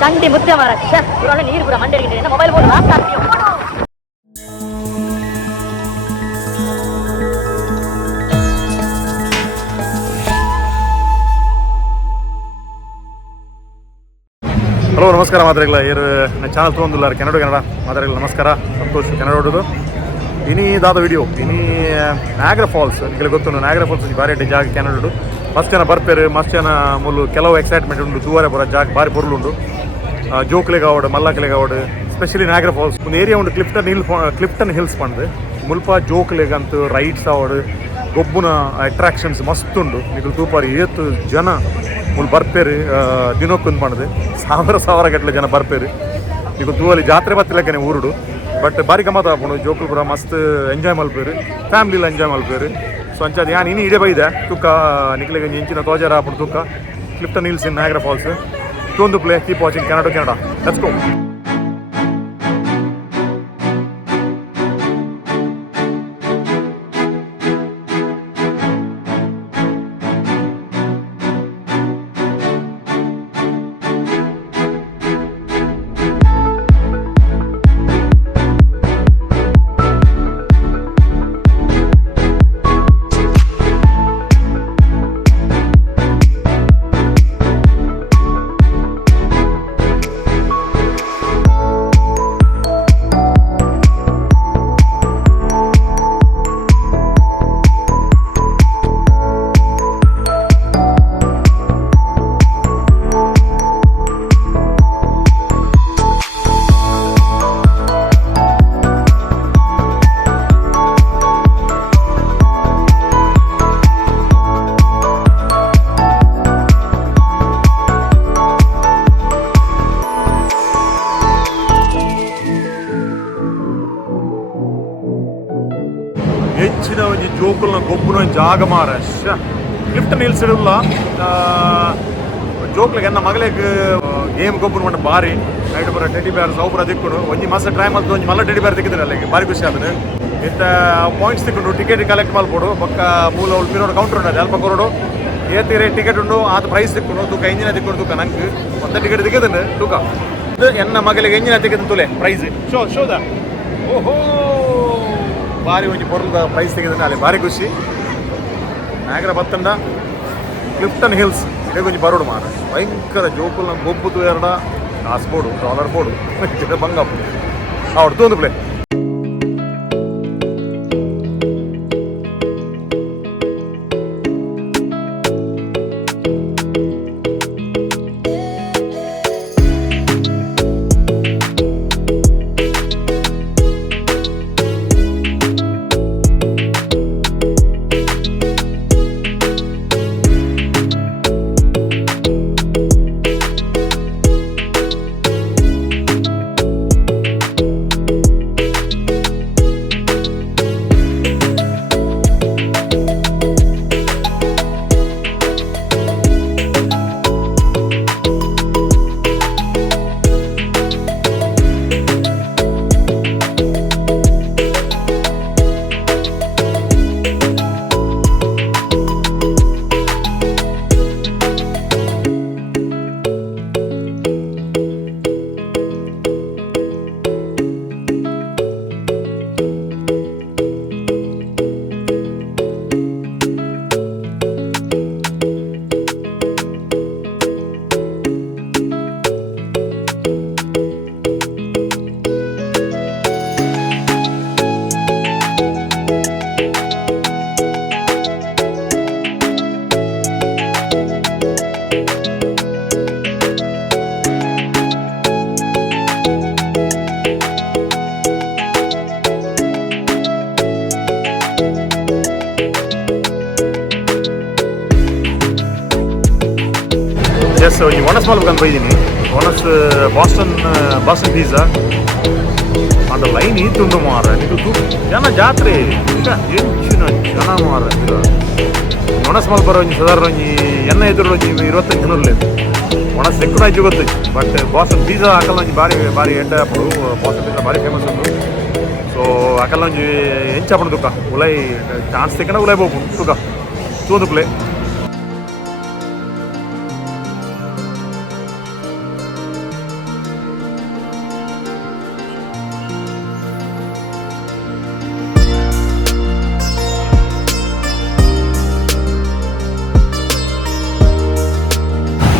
ಚಂಡಿ ಮುತ್ತೆ ಮಾರ ಇವರೊಳ್ಳೆ ನೀರು ಕೂಡ ಮಂಡ್ಯ ಮೊಬೈಲ್ ಫೋನ್ ಹಲೋ ನಮಸ್ಕಾರ ಮಾತಾಡಲ್ಲ ಇರು ನನ್ನ ಚಾನಲ್ ತೊಗೊಂಡಿಲ್ಲ ಕನ್ನಡ ಮಾತಾಡಲ್ಲ ನಮಸ್ಕಾರ ಸಂತೋಷ ಕನ್ನಡ ಹೊಡೋದು ಇನಿ ದಾದ ವಿಡಿಯೋ ಇನಿ ನ್ಯಾಗ್ರಾ ಫಾಲ್ಸ್ ನಿಮಗೆ ಗೊತ್ತು ನ್ಯಾಗ್ರಾ ಫಾಲ್ಸ್ ಬಾರಿ ಜಾಗ ಕನ್ನಡ ಮಸ್ತ್ ಜನ ಬರ್ಪೇರು ಮಸ್ತ್ ಜನ ಮುಲ್ಲು ಕೆಲವು ಎಕ್ಸೈಟ್ಮೆಂಟ್ ಉಂಟು ದೂರ ಬರೋ ಜಾಗ ಬಾರಿ ಪೊರ್ಲುಂಡು ಜೋಕ್ಲೆಗೆ ಆವಡು ಮಲ್ಲಕ್ಲೆಗೆ ಆವಡು ಸ್ಪೆಷಲಿ ನ್ಯಾಗ್ರಾ ಫಾಲ್ಸ್ ಒಂದು ಏರಿಯಾ ಉಂಟು ಕ್ಲಿಫ್ಟನ್ ಹಿಲ್ಸ್ ಪಂದು ಮುಲ್ಪ ಜೋಕ್ಲೆಗಂತೂ ರೈಡ್ಸ್ ಆವಡು ಗೊಬ್ಬುನ ಅಟ್ರಾಕ್ಷನ್ಸ್ ಮಸ್ತ್ ಉಂಡು ನಿಖಲ್ ತೂಪಾರಿ ಏತು ಜನ ಮುಲ್ ಬರ್ಪೇರು ದಿನಕ್ಕೊಂದು ಮಾಡಿದೆ ಸಾವಿರ ಗಟ್ಟಲೆ ಜನ ಬರ್ಪೇರು ಈಗ ತೂವಲ್ಲಿ ಜಾತ್ರೆ ಬತ್ತಿಲಕ್ಕನೆ ಊರುಡು ಬಟ್ ಬಾರಿ ಗಮ್ಮತ್ ಆಪುಂಡು ಜೋಕುಲು ಪೂರ ಮಸ್ತ್ ಎಂಜಾಯ್ ಮಲ್ಪೇರು ಫ್ಯಾಮಿಲಿಲಿ ಎಂಜಾಯ್ ಮಲ್ಪೇರು ಸೊ ಅಂಚಾದ ಯಾನು ಇನ್ನು ಇಡೇ ಬೈದೆ ತುಕ್ಕ ನಿಖಲಿಗೆ ಇಂಚಿನ ತೋಜಾರ ಆಪುಂಡು ತುಕ್ಕ Clifton Hills in Niagara Falls ತೊಂದು play keep watching Kannada let's go. ಹೆಚ್ಚಿನ ಒಂದು ಜೋಕುಲ್ನ ಗೊಬ್ಬನ ಜಾಗ ಮಾರ ಕ್ಲಿಫ್ಟನ್ ಹಿಲ್ಸ್ ಇಡಲ್ಲ ಜೋಕ್ಲಿಗೆ ನನ್ನ ಮಗಳಿಗೆ ಗೇಮ್ ಗೊಬ್ಬನ ಮಾಡಿ ಬಾರಿ ನೈಟ್ ಬರೋ ಟೆಡಿ ಬ್ಯಾರ್ಸ್ ಅವ್ರ ದಿಕ್ಕುಡು ಒಂಜಿ ಮಾಸ ಟ್ರೈ ಮಾಡ್ತು ಒಂಜಿ ಮಲ್ಲ ಟೆಡಿ ಬ್ಯಾರ್ ತೆಗಿದ್ರೆ ಅಲ್ಲಿಗೆ ಬಾರಿ ಖುಷಿ ಆದ್ರೆ ಇತ್ತ ಪಾಯಿಂಟ್ಸ್ ತಿಕ್ಕೊಂಡು ಟಿಕೆಟ್ ಕಲೆಕ್ಟ್ ಮಾಡ್ಬೋದು ಪಕ್ಕ ಮೂಲ ಉಳ್ಪಿರೋಡು ಕೌಂಟರ್ ಉಂಟು ಅಲ್ಪ ಕೊರೋಡು ಏತಿಗೆ ಟಿಕೆಟ್ ಉಂಟು ಅದು ಪ್ರೈಸ್ ತಿಕ್ಕೊಂಡು ತೂಕ ಎಂಜಿನ ತಿಕ್ಕೊಂಡು ತೂಕ ನಂಗೆ ಒಂದು ಟಿಕೆಟ್ ತೆಗೆದನು ತೂಕ ಇದು ಎನ್ನ ಮಗಳಿಗೆ ಎಂಜಿನ ತೆಗೆದು ತುಲೆ ಪ್ರೈಸ್ ಶೋದ ಓಹೋ ಭಾರಿ ಒಂಜಿ ಪೊರ್ಲದ ಪ್ರೈಸ್ ತೆಗೆದ್ರೆ ಅಲ್ಲಿ ಭಾರಿ ಖುಷಿ ನ್ಯಾಗ್ರಾ ಬತ್ತಂಡ ಕ್ಲಿಫ್ಟನ್ ಹಿಲ್ಸ್ ಇದೇ ಕೊಂಚ ಬರೋಡು ಮಾರ ಭಯಂಕರ ಜೋಕುಲ್ ಗೊಬ್ಬು ತೂಯರ್ಡ ಕಾಸು ಬೋಡು ಡಾಲರ್ ಬೋಡು ಬಂಗಪ್ಪು ಅವಡು ತೊಂದು ಪ್ಲೇ. ಎಸ್ ಈ ಒಣಸ್ ಮಾಡ್ಬೇಕಂತ ಬೈದೀನಿ ಒಣಸ್ ಬಾಸ್ಟನ್ ಪಿಜ್ಜಾ ಅಂಡ ಲೈನ್ ಈತುಂಡು ಮಾರ ಇದು ಜನ ಜಾತ್ರೆ ಹೆಚ್ಚಿನ ಜನ ಮಾರ ಈಗ ಒಣಸ್ ಮಲ್ ಬರೋ ಸಾಧಾರಣ ಎಣ್ಣೆ ಎದುರು 25 ಜನರಲ್ಲೇ ಒಣಸ್ ಸೆಕ್ಕುನ ಆಯ್ತು ಗೊತ್ತು ಬಟ್ ಬಾಸ್ಟನ್ ಪಿಜ್ಜಾ ಹಾಕಲ್ಲ ಒಂಜಿ ಬಾರಿ ಎಡ್ಡ ಹಾಪಡು ಬಾಸ್ಟನ್ ಪಿಜ್ಜಾ ಬಾರಿ ಫೇಮಸ್ ಉಂಟು ಸೊ ಹಾಕಲ್ಲ ಒಂಜಿ ಹೆಂಚಾಪಡು ತುಕ್ಕ ಉಲೈ ಚಾನ್ಸ್ ತೆಕ್ಕನ ಉಲೈ ಬೋಪು ತುಕ್ಕ ತೂಂದು play. Yes, so you want to small because by the knee. Honest Boston pizza. And the line eat to the more. Because Boston pizza, I can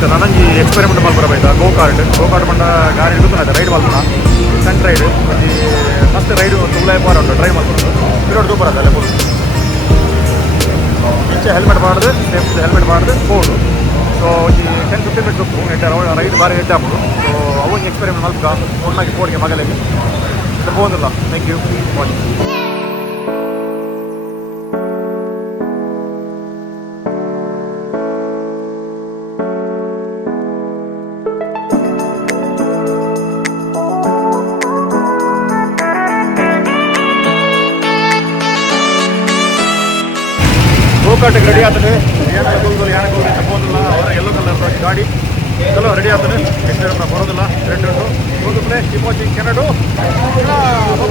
ಇತ್ತು ನನಗೆ ಎಕ್ಸ್ಪೆರಿಮೆಂಟ್ ಮಾಡ್ಬರಬೇಕು ಗೋಕಾರ್ಟ್ ಬಂದ ಗಾಡಿ ಹಿಡಿದು ರೈಡ್ ಮಾಡ್ಬೋಣ ಸಣ್ಣ ರೈಡ್ ಫಸ್ಟ್ ರೈಡು ತುಳೈ ಬಾರ ಉಂಟು drive ಮಾಡ್ಬೋದು ಇರೋದು ದೂರ ಅಲ್ಲ ಬೋದು ಈಚೆ ಹೆಲ್ಮೆಟ್ ಮಾಡಿದ್ರೆ ಸೇಫ್ಟಿ ಹೆಲ್ಮೆಟ್ ಮಾಡಿದ್ರೆ ಹೋಗುದು ಸೊ ಈ 10-15 ಮಿನಿಟ್ಸ್ ಉಪ್ಪು ರೈಡ್ ಬಾರಿ ಹೆಡ್ ಹಾಕೋದು ಸೊ ಅವಾಗ ಎಕ್ಸ್ಪೆರಿಮೆಂಟ್ ಮಲ್ಕ ಒಣ್ಣಾಗಿ ಫೋನ್ಗೆ ಮಗಲಿಗೆ ಹೋಗೋದಿಲ್ಲ ಥ್ಯಾಂಕ್ ಯು ವಾಚಿಂಗ್. ಗೋಕಾಟಿಗೆ ರೆಡಿ ಆಗ್ತದೆ ಯಾನಕ್ಕೆ ಹೋಗೋದಿಲ್ಲ ಅವರ ಎಲ್ಲೋ ಕಲರ್ ಗಾಡಿ ಚಲೋ ರೆಡಿ ಆಗ್ತದೆ ಎಷ್ಟು ಬರೋದಿಲ್ಲ ರೆಡ್ ಒಂದು ಪ್ಲೇಸ್ ಕೀಪ್ ವಾಚಿಂಗ್ ಕೆನಡು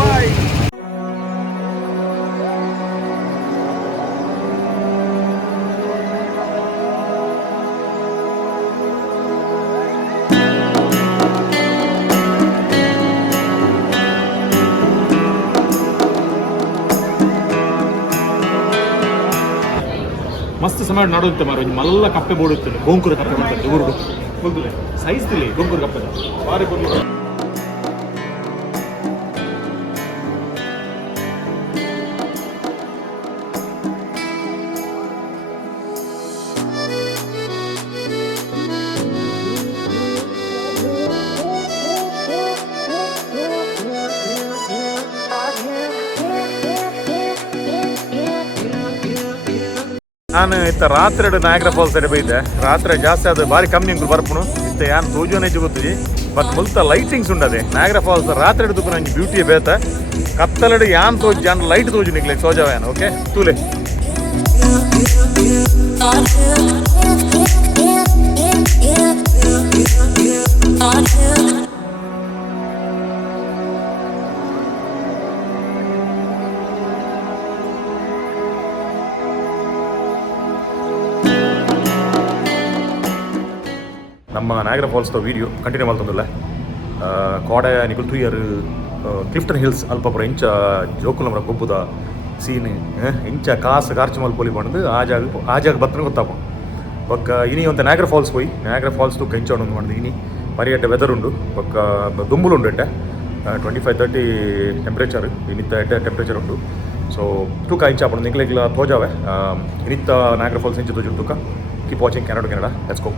ಬಾಯ್. ಮಸ್ತ್ ಸಮಯ ನಡುತ್ತೆ ಮಾರು ಮಲ್ಲ ಕಪ್ಪೆ ಬೋಡುತ್ತದೆ ಗೋಂಕುರ ಕಪ್ಪೆ ಬರ್ತದೆ ಊರು ಹೋಗುದು ಸೈಜ್ ತಿಳಿ ಗೋಂಕುರ ಕಪ್ಪೆ ಬಾರಿ ಬಂದು ನಾನು ಇತ್ತ ರಾತ್ರಿ ನಾಯಗ್ರಾ ಫಾಲ್ಸ್ ಸೈಡ್ ಬೈದೆ ರಾತ್ರಿ ಜಾಸ್ತಿ ಅದು ಬಾರಿ ಕಮ್ಮಿ ಅಂಕಲ್ ಬರ್ಪುನು ಇತ್ತ ಯಾನ್ ತೋಜೋನೆ ಗೊತ್ತಿಜಿ ಬಟ್ ಮುಲ್ತ ಲೈಟಿಂಗ್ಸ್ ಉಂಡದೆ ನಾಯಗ್ರಾ ಫಾಲ್ಸ್ ರಾತ್ರಿ ಹಿಡಿದು ನಂಗೆ ಬ್ಯೂಟಿ ಬೇತ ಕತ್ತಲಡು ಯಾನ್ ತೋಜ್ ಜಾನ್ ಲೈಟ್ ತೋಜು ನಿಕ್ಲೆ ಸೋಜಾವ ಯಾನ್ ಓಕೆ ತೂಲೆ ನಮ್ಮ ನಾಯಗ್ರಾ ಫಾಲ್ಸ್ ವೀಡಿಯೋ ಕಂಟಿನ್ಯೂ ಮಾಡ್ತಂದಿಲ್ಲ ಕೋಡೆ ನಿಕಲ್ 2 ಇಯರ್ ಕ್ಲಿಫ್ಟನ್ ಹಿಲ್ಸ್ ಅಲ್ಪ ಪುರ ಇಂಚ ಜೋಕುಲ್ ನಮ್ಮರ ಗೊಬ್ಬುದ ಸೀನ್ ಇಂಚ ಕಾಸು ಕಾರ್ಚು ಮಲ್ಪೊಲಿ ಬಂದು ಆ ಜಾಗ ಬತ್ತನ ಗೊತ್ತಾಪ ಒಕ್ಕ ಇನಿ ಒಂದು ನಾಯಗ್ರಾ ಫಾಲ್ಸ್ ಹೋಯ್ ನಾಯಗ್ರಾ ಫಾಲ್ಸ್ ತೂಕ ಇಂಚ ಒಂದು ಮಾಡಿದೆ ಇನಿ ಬರೀ ಎಡ್ಡೆ ವೆದರ್ ಉಂಡು ಒಕ್ಕ ದುಂಬುಲು ಉಂಡು ಎಡ್ಡೆ 25-30 ಟೆಂಪ್ರೇಚರ್ ಇನ್ನಿತ್ತ ಎಡ್ಡೆ ಟೆಂಪ್ರೇಚರ್ ಉಂಟು ಸೊ ತೂಕ ಇಂಚ ಹಾಕೊಂಡು ನಿಕ್ಲೆಗ್ಲ ತೋಜಾವೆ ಇನ್ನಿತ್ತ ನಾಯಗ್ರಾ ಫಾಲ್ಸ್ ಇಂಚ ತೋಜು ತೂಕ keep watching Canada let's go.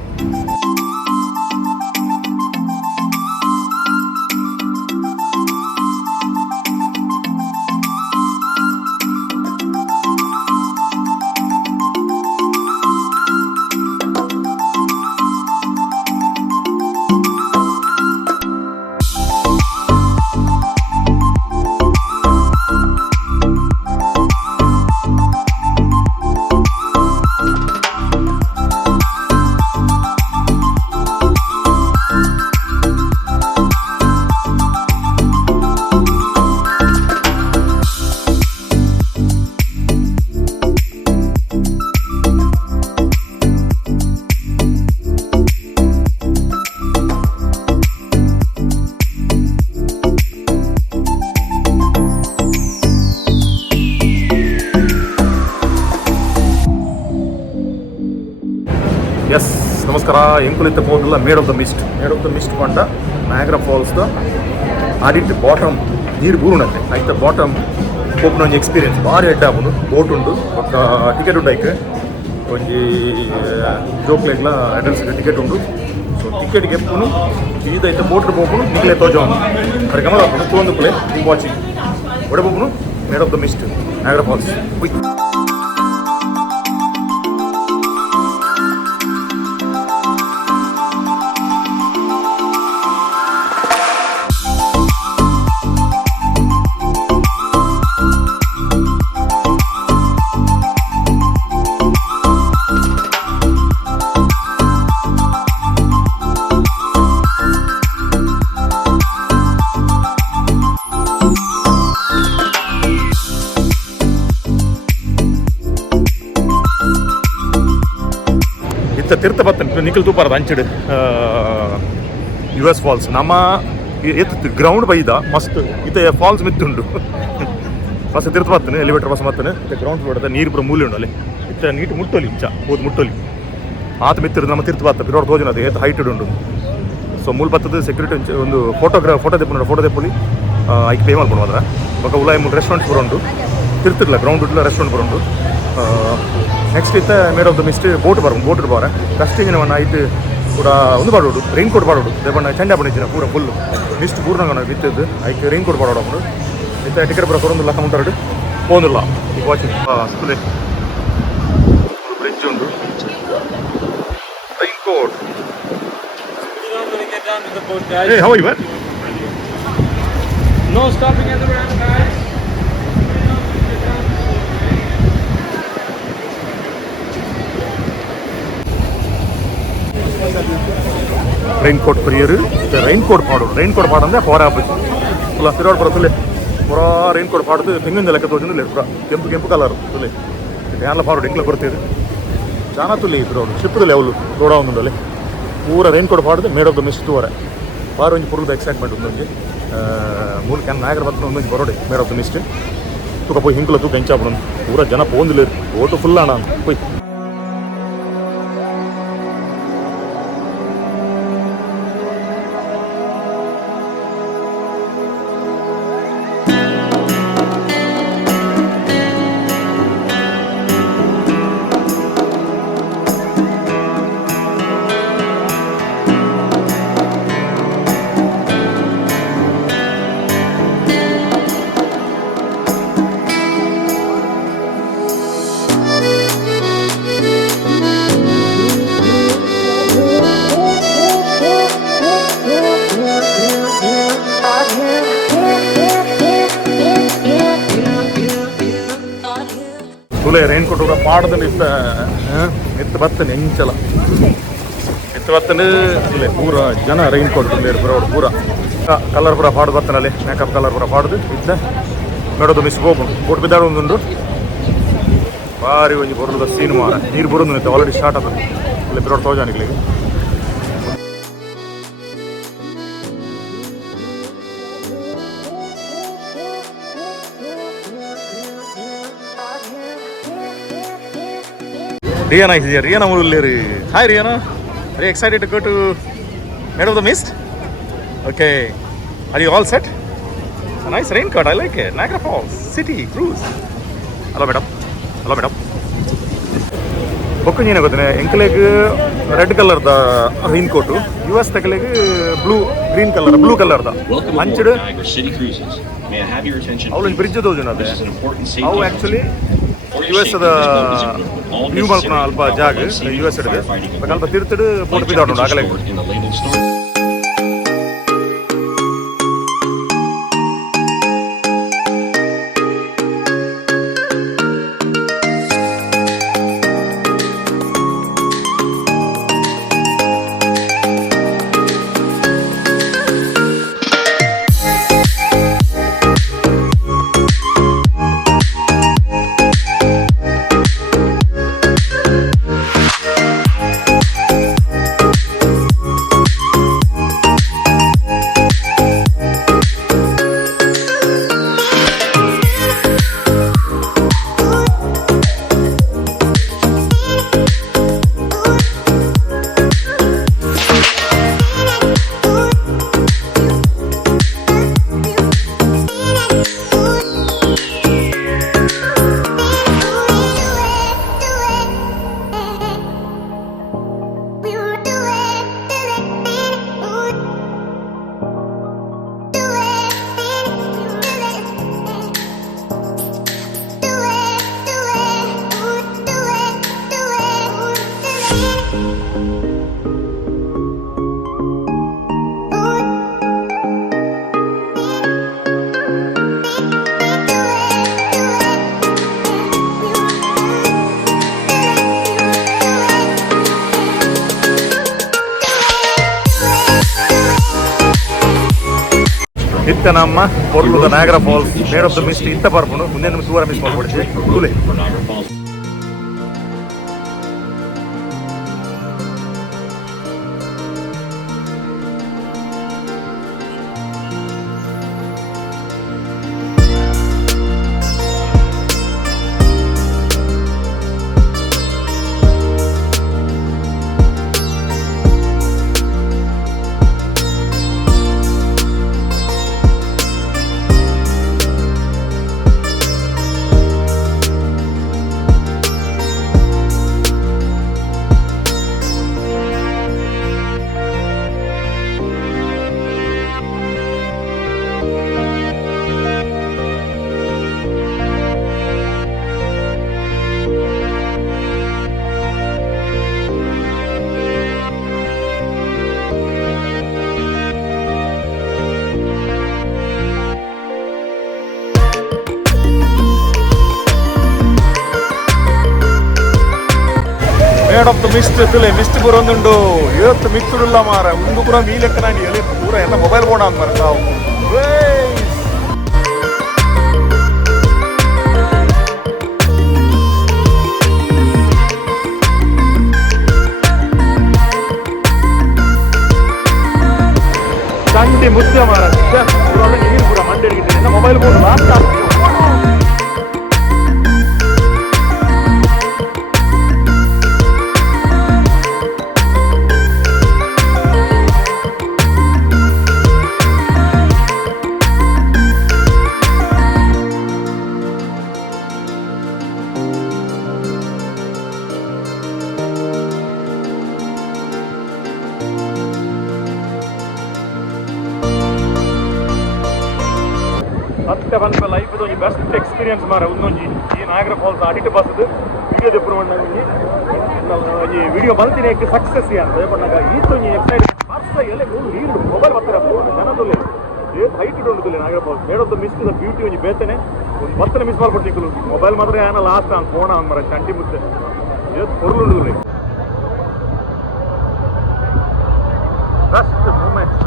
Yes ನಮಸ್ಕಾರ ಎಂಕುಲಿತ್ತ ಹೋಗಲ್ಲ ಮೇಡ್ ಆಫ್ ದ ಮಿಸ್ಟ್ ಪಂಡ ನಾಯಗ್ರಾ ಫಾಲ್ಸ್ದ ಆಡಿಟ್ ಬಾಟಮ್ ನೀರು ಬೂರುಣತ್ತೆ ಆಯ್ತ ಬಾಟಮ್ ಹೋಗ್ನ ಒಂದು ಎಕ್ಸ್ಪೀರಿಯನ್ಸ್ ಭಾರಿ ಎಡ್ಡ ಆಗೋದು ಬೋಟ್ ಉಂಟು ಟಿಕೆಟ್ ಉಂಟು ಐಕೆ ಒಂಜಿ ಜೋಕ್ಲೆಗ್ಲ ಅಡ್ರೆಸ್ ಟಿಕೆಟ್ ಉಂಟು ಸೊ ಟಿಕೆಟ್ಗೆ ಎಪ್ಪುನು ಇದೈತೆ ಬೋಟ್ರ್ ಹೋಗ್ನು ನಿಕ್ಲೆ ತೋಜೋನು ಅದ್ರ ಗಮನ ಹಾಕೊಂಡು ತೋಂದು ಪ್ಲೇ ವಾಚಿಂಗ್ ಒಡಬೋಗ್ನು Maid of the Mist Niagara Falls ಉಯ್. ತೀರ್ಥ ಬರ್ತೇನೆ ನಿಖಿಲ್ ತೂಪಾರದ ಅಂಚಿಡು US ಫಾಲ್ಸ್ ನಮ್ಮ ಎತ್ತು ಗ್ರೌಂಡ್ ಬೈದ ಮಸ್ತ್ ಇತ್ತೆ ಫಾಲ್ಸ್ ಮಿತ್ತುಂಡು ಬಸ್ ತೀರ್ಥ ಬರ್ತೇನೆ ಎಲಿವೇಟರ್ ಬಸ್ ಬರ್ತೇನೆ ಇತ್ತೆ ಗ್ರೌಂಡ್ ಫ್ಲೋರ್ ನೀರು ಪೂರ ಮೂಲೆ ಉಂಡು ಅಲ್ಲಿ ಇತ್ತೆ ನೀಟ್ ಮುಟ್ಟೋಲಿ ಇಂಚ ಹೋದ್ ಮುಟ್ಟೋಲಿ ಆತ ಮಿತ್ತಿರು ನಮ್ಮ ತಿರ್ತು ಬತ್ತ ಪಿರೋಡ್ ತೋಜನ ಅದು ಏತ್ ಹೈಟೆಡ್ ಉಂಟು ಸೊ ಮೂಲ ಬತ್ತದ ಸೆಕ್ಯೂರಿಟಿ ಒಂದು ಫೋಟೋ ತೆಪ್ಪಲಿ ಐಕ್ ಪೇ ಮಾಡ್ಕೊಂಡು ಮಾತ್ರ ಬೊಕ್ಕ ಉಲಾಯಿ ಮೂಲ ರೆಸ್ಟೋರೆಂಟ್ಸ್ ಬರೋಂಡು ತಿರ್ತಿರ್ಲ ಗ್ರೌಂಡ್ ಉಡ್ಲ ರೆಸ್ಟೋರೆಂಟ್ ಬರೋಂಡು ನೆಕ್ಸ್ಟ್ ಇತ್ತ Maid of the Mist boat ಬಾರ ಕಷ್ಟಿಂಗಿನವನ್ನ ಐತು ಕೂಡ ಒಂದು ಪಾಡೋಡು ರೈನ್ ಕೋಟ್ ಪಾಡೋಡು ದೇವಣ್ಣ ಚಂಡ ಪಡಿಚಿನ ಪೂರ ಫುಲ್ ಲಿಸ್ಟ್ ಪೂರ್ಣಂಗ ಬಿತ್ತದ್ದು ಐಕ್ ರೈನ್ ಕೋಟ್ ಪಾಡೋಡು ಇತ್ತ ಟಿಕೆಟ್ ಬರೋ ಕೊರೊಂದಿಲ್ಲ ಕಮಂಟಾಡು ಹೋಗಿಲ್ಲ ಈಗ ವಾಚಿಂಗ್ ಸ್ಕೂಲೇ ಬ್ರಿಡ್ಜ್ ಉಂಟು raincoat. Hey, how are you, man? No stopping at the ramp, guys. Raincoat ಪ್ರಿಯರು ರೈನ್ ಕೋಟ್ ಪಾಡೋದು ರೈನ್ ಕೋಟ್ ಪಾಡಂದ್ರೆ ಹೊರ ಹಬ್ಬಕ್ಕೆ ಇಲ್ಲ ತಿರೋಡ್ ಬರೋದಿಲ್ಲ ಪುರ ರೈನ್ ಕೋಟ್ ಪಾಡೋದು ತೆಂಗಿನ ಲೆಕ್ಕ ತೋಜಿಲ್ಲ ಪುರ ಕೆಂಪು ಕಲರ್ ತುಲೆ ಎಲ್ಲ ಪಾಡೋದು ಎಂಕ್ಲ ಬರ್ತೀರಿ ಚಾನ ತುಲಿ ತಿರೋಡು ಶಿಪ್ಪದಲ್ಲಿ ಅವಳು ರೋಡ ಒಂದಲ್ಲಿ ಪೂರ ರೈನ್ ಕೋಟ್ ಪಾಡೋದು ಮೇಡ್ ಆಫ್ ದ ಮಿಸ್ಟ್ ತೋರೆ ಬಾರ ಒಂಜಿ ಪುರದ ಎಕ್ಸೈಟ್ಮೆಂಟ್ ಒಂದೊಂದು ಮೂಲ ಕ್ಯಾನ್ ನಾಗರ ಬತ್ತ ಒಂದೊಂದು ಬರೋಡೆ ಮೇಡ್ ಆಫ್ ದ ಮಿಸ್ಟ್ ತೂಕ ಪೋಯಿ ಹಿಂಕ್ಲ ತೂಕ ಹೆಂಚಾಪಡ ಪೂರ ಜನ ಪೋಂದಿಲ್ಲ ಓಟು ಫುಲ್ ಅಣ್ಣ ಅಂತ ಪೋಯ್ ತುಲೆ ರೈನ್ ಕೋಟ್ ಕೂಡ ಪಾಡದಲ್ಲಿ ಎತ್ತು ಬತ್ತನೆ ಹೆಂಚಲ ಎತ್ತು ಬತ್ತನೆ ಇಲ್ಲೇ ಪೂರ ಜನ ರೈನ್ ಕೋಟ್ ಬರೋಡು ಪೂರ ಕಲರ್ ಪೂರ ಪಾಡು ಬತ್ತನಲ್ಲಿ ಮೇಕಪ್ ಕಲರ್ ಪೂರ ಪಾಡ್ದು ಇತ್ತ ನೋಡೋದು ಮಿಸ್ ಹೋಗ್ಬೋದು ಬೋಟ್ ಬಿದ್ದಾಡ ಒಂದುಂಡು ಭಾರಿ ಒಂಜಿ ಬರೋದ ಸೀನ್ ಮಾರ ನೀರು ಬರೋದು ನಿಂತ ಆಲ್ರೆಡಿ ಸ್ಟಾರ್ಟ್ ಆಗ್ತದೆ ಇಲ್ಲೇ ಬಿರೋಡು ತೋಜಾನಿಗಳಿಗೆ Rihanna is here. Rihanna Mulleri. Hi Rihanna. Are you excited to go to Maid of the Mist? Okay. Are you all set? A nice raincoat. I like it. Niagara Falls City Cruise. Hello madam. Hello madam. ಬೊಕ್ಕ ಏನು ಗೊತ್ತೇ ಎಂಕಲೆಗೆ red ಕಲರ್ದ rain coat US ತಕಲೆಗೆ blue ಕಲರ್ದ ಅಂಚಡು ಅವಳು bridge ತೋಜನ ಅದೇ ಅವು actually US the view ಮಲ್ಪನ ಅಲ್ಪ ಜಾಗ US ಹಿಡಿದು ಅಲ್ಪ ತಿರ್ತಿಡು ಫೋಟೋ ಬಿದ್ದಾಡು ಆಗಲೇ ಇತ್ತ ನಮ್ಮ ಕೊರ್ಲುದ Niagara Falls Maid of the Mist ಇತ್ತ ಬರ್ಬೋದು ಮುಂದೆ ನಮ್ಗೆ ದೂರ ಮಿಸ್ ಮಾಡ್ಬಿಡ್ತೀವಿ ಕೂಲೆ Maid of the Mist mist ಬರೋಂದುಂಡು ಇವತ್ತು ಮಿತ್ತುಡುಲ್ಲ ಮಾರ ಒಂದು ಪೂರ ಮೀ ಲೆಕ್ಕ ನಾಡಿ ಎಲ್ಲಿ ಪೂರ ಎಲ್ಲ ಮೊಬೈಲ್ ಬೋಣ ಅಂತ ಮಾರ ತಾವು ಚಂಡಿ ಮುದ್ದೆ ಮಾರ ನೀರು ಪೂರ ಮಂಡೆ ಹಿಡಿಗಿದ್ದೇನೆ ಮೊಬೈಲ್ ಬೋಣ ಲಾಸ್ಟ್ ಮತ್ತೆ ಬಂದ ಲೈಫ್ ಒಂದು ಬೆಸ್ಟ್ ಎಕ್ಸ್ಪೀರಿಯನ್ಸ್ ಮಾರ ಒಂದೊಂದು ಈ ನಾಗರ ಫಾಲ್ಸ್ ಅಡಿಟ್ ಬಸ್ದು ವಿಡಿಯೋ ದೆಪ್ಪುರು ಈ ವಿಡಿಯೋ ಬಂತೀನಿ ಯಾಕೆ ಸಕ್ಸಸ್ ಅಂತ ಬಣ್ಣಾಗ ಈತೊಂದು ಎಕ್ಸೈಟ್ ವರ್ಷ ಎಲ್ಲ ನೀರು ಮೊಬೈಲ್ ಬರ್ತಾರೆ ಜನದಲ್ಲಿ ಏತ್ ಹೈಟ್ ಉಂಟು ನಾಗರ ಫಾಲ್ಸ್ ಹೇಳೋದು ಮಿಸ್ ದ ಬ್ಯೂಟಿ ಒಂದು ಬೇತನೆ ಒಂದು ಬತ್ತನೆ ಮಿಸ್ ಮಾಡ್ಕೊಟ್ಟಿಕ್ಕಲು ಮೊಬೈಲ್ ಮಾತ್ರ ಏನೋ ಲಾಸ್ಟ್ ಅಂತ ಫೋನ್ ಅಂತ ಮರ ಚಂಟಿ ಮುತ್ತೆ ಏತ್ ಪೊರ್ಲು ಉಂಟು best moment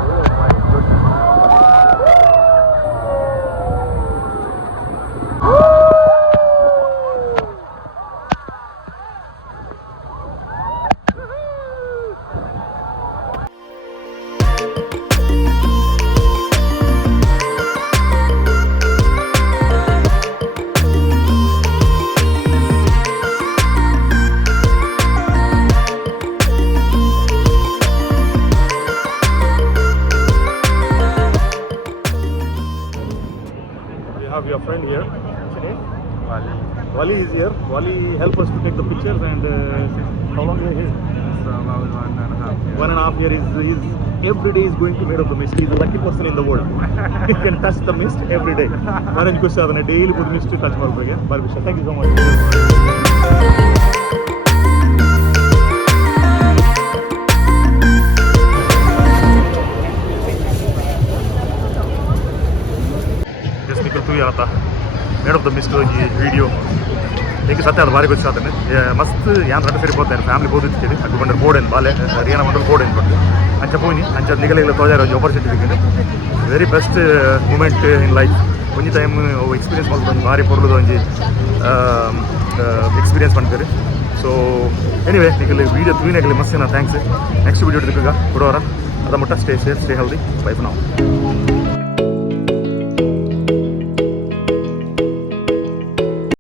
have your friend here. What's your name? Wali is here. Wali help us to take the pictures and how long are you here? About 1.5 years. 1.5 years. He's every day is going to Maid of the Mist. He's the lucky person in the world. He can touch the mist every day. Arrange kush adane daily put mist touch ಮಾಡ್ಬೇಕು. Barbisha, thank you so much. आता made of the mist ಈ video ಈಗ ಸತ್ಯ ಅದು ಭಾರಿ ಖುಷಿ ಆತನೆ ಮಸ್ತ್ ಯಾನ್ ರಟ್ಟ ಸೇರಿ ಹೋಗ್ತಾರೆ ಫ್ಯಾಮಿಲಿ ಬೋದಿರ್ತೀವಿ ಅದು ಬಂದ್ರೆ ಬೋರ್ಡ್ ಬಾಲೆ ರಿಯಾನ ಮಂಡಲ್ ಬೋರ್ಡ್ ಬಂದು ಅಂಚ ಪೋನಿ ಅಂಚ ನಿಗಲೆಲ್ಲ ತೋಜಾರ ಒಂದು ಆಪರ್ಚುನಿಟಿ ಸಿಕ್ಕಿದೆ very best moment in life ಒಂಜಿ ಟೈಮ್ ಎಕ್ಸ್ಪೀರಿಯನ್ಸ್ ಮಾಡ್ಕೊಂಡು ಭಾರಿ ಪೊರ್ಲುದು ಒಂಜಿ ಎಕ್ಸ್ಪೀರಿಯನ್ಸ್ ಮಾಡ್ತಾರೆ ಸೊ ಎನಿವೇ ನಿಗಲಿ ವೀಡಿಯೋ ತೂಯಿನಾಗಲಿ ಮಸ್ತಿನ ಥ್ಯಾಂಕ್ಸ್ ನೆಕ್ಸ್ಟ್ ವೀಡಿಯೋ ಹಿಡಿದಾಗ ಕೊಡೋರ ಅದ ಮುಟ್ಟ stay safe stay healthy bye for now